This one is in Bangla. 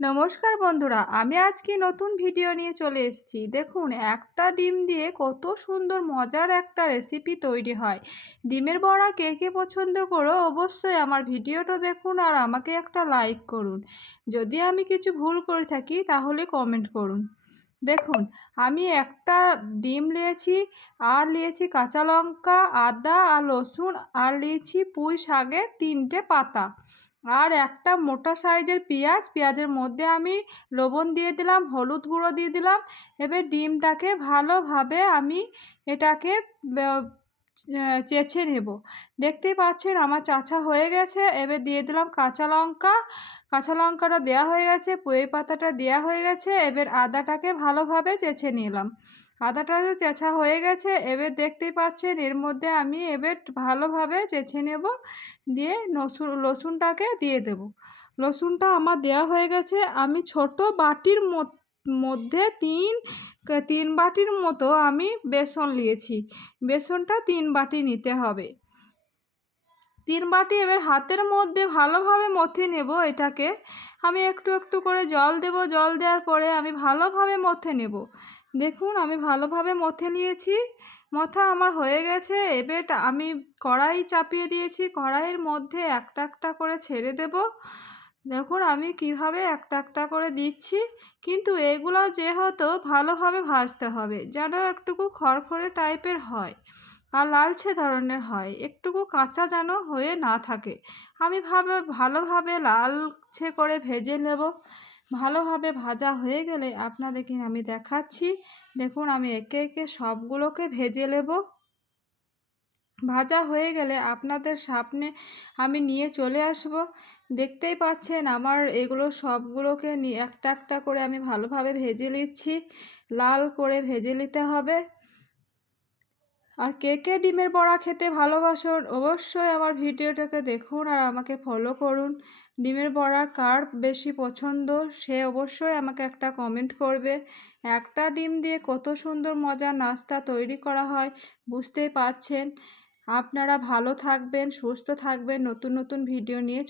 নমস্কার বন্ধুরা, আমি আজকে নতুন ভিডিও নিয়ে চলে এসেছি। দেখুন, একটা ডিম দিয়ে কত সুন্দর মজার একটা রেসিপি তৈরি হয়। ডিমের বড়া কে কে পছন্দ করো অবশ্যই আমার ভিডিওটা দেখুন আর আমাকে একটা লাইক করুন। যদি আমি কিছু ভুল করে থাকি, তাহলে কমেন্ট করুন। দেখুন, আমি একটা ডিম নিয়েছি, আর নিয়েছি কাঁচা লঙ্কা, আদা আর রসুন, আর নিয়েছি পুঁই শাকের তিনটে পাতা। আর একটা মোটা সাইজের পেঁয়াজ, পেঁয়াজের মধ্যে আমি লবণ দিয়ে দিলাম, হলুদ গুঁড়ো দিয়ে দিলাম। এবার ডিমটাকে ভালোভাবে আমি এটাকে চেঁচে নেব। দেখতেই পাচ্ছেন আমার চাচা হয়ে গেছে। এবার দিয়ে দিলাম কাঁচা লঙ্কা। কাঁচা লঙ্কাটা দেওয়া হয়ে গেছে, পুঁই পাতাটা দেওয়া হয়ে গেছে। এবার আদাটাকে ভালোভাবে চেঁচে নিলাম। আদাটা চেঁচা হয়ে গেছে। এবার দেখতেই পাচ্ছেন, এর মধ্যে আমি এবার ভালোভাবে চেঁচে নেব, দিয়ে রসুন রসুনটাকে দিয়ে দেব। রসুনটা আমার দেওয়া হয়ে গেছে। আমি ছোট বাটির মধ্যে তিন তিন বাটির মতো আমি বেসন নিয়েছি। বেসনটা তিন বাটি নিতে হবে। তিন বাটি এবার হাতের মধ্যে ভালোভাবে মথে নেব এটাকে। আমি একটু একটু করে জল দেব। জল দেওয়ার পরে আমি ভালোভাবে মথে নেব। দেখুন, আমি ভালোভাবে মথে নিয়েছি। মথা আমার হয়ে গেছে। এবার আমি কড়াই চাপিয়ে দিয়েছি। কড়াইয়ের মধ্যে একটা একটা করে ছেড়ে দেব। দেখুন, আমি কীভাবে একটা একটা করে দিচ্ছি। কিন্তু এগুলো যেহেতু ভালোভাবে ভাজতে হবে, যেন একটুকু খড়খড়ে টাইপের হয়। আর লালচে ধরনের হয়। একটুকু কাঁচা যেন হয়ে না থাকে। আমি ভাবে, ভালোভাবে লালচে করে ভেজে নেব। ভালোভাবে ভাজা হয়ে গেলে আপনাদেরকে আমি দেখাচ্ছি। দেখুন, আমি একে একে সবগুলোকে ভেজে নেব। ভাজা হয়ে গেলে আপনাদের সামনে আমি নিয়ে চলে আসব। দেখতেই পাচ্ছেন, আমার এগুলো সবগুলোকে নিয়ে একটা একটা করে আমি ভালোভাবে ভেজে নিচ্ছি। লাল করে ভেজে নিতে হবে। আর কে কে ডিমের বড়া খেতে ভালোবাসুন অবশ্যই আমার ভিডিওটাকে দেখুন আর আমাকে ফলো করুন। ডিমের বড়া কার বেশি পছন্দ সে অবশ্যই আমাকে একটা কমেন্ট করবে। একটা ডিম দিয়ে কত সুন্দর মজার নাস্তা তৈরি করা হয়, বুঝতেই পারছেন। আপনারা ভালো থাকবেন, সুস্থ থাকবেন, নতুন নতুন ভিডিও নিয়ে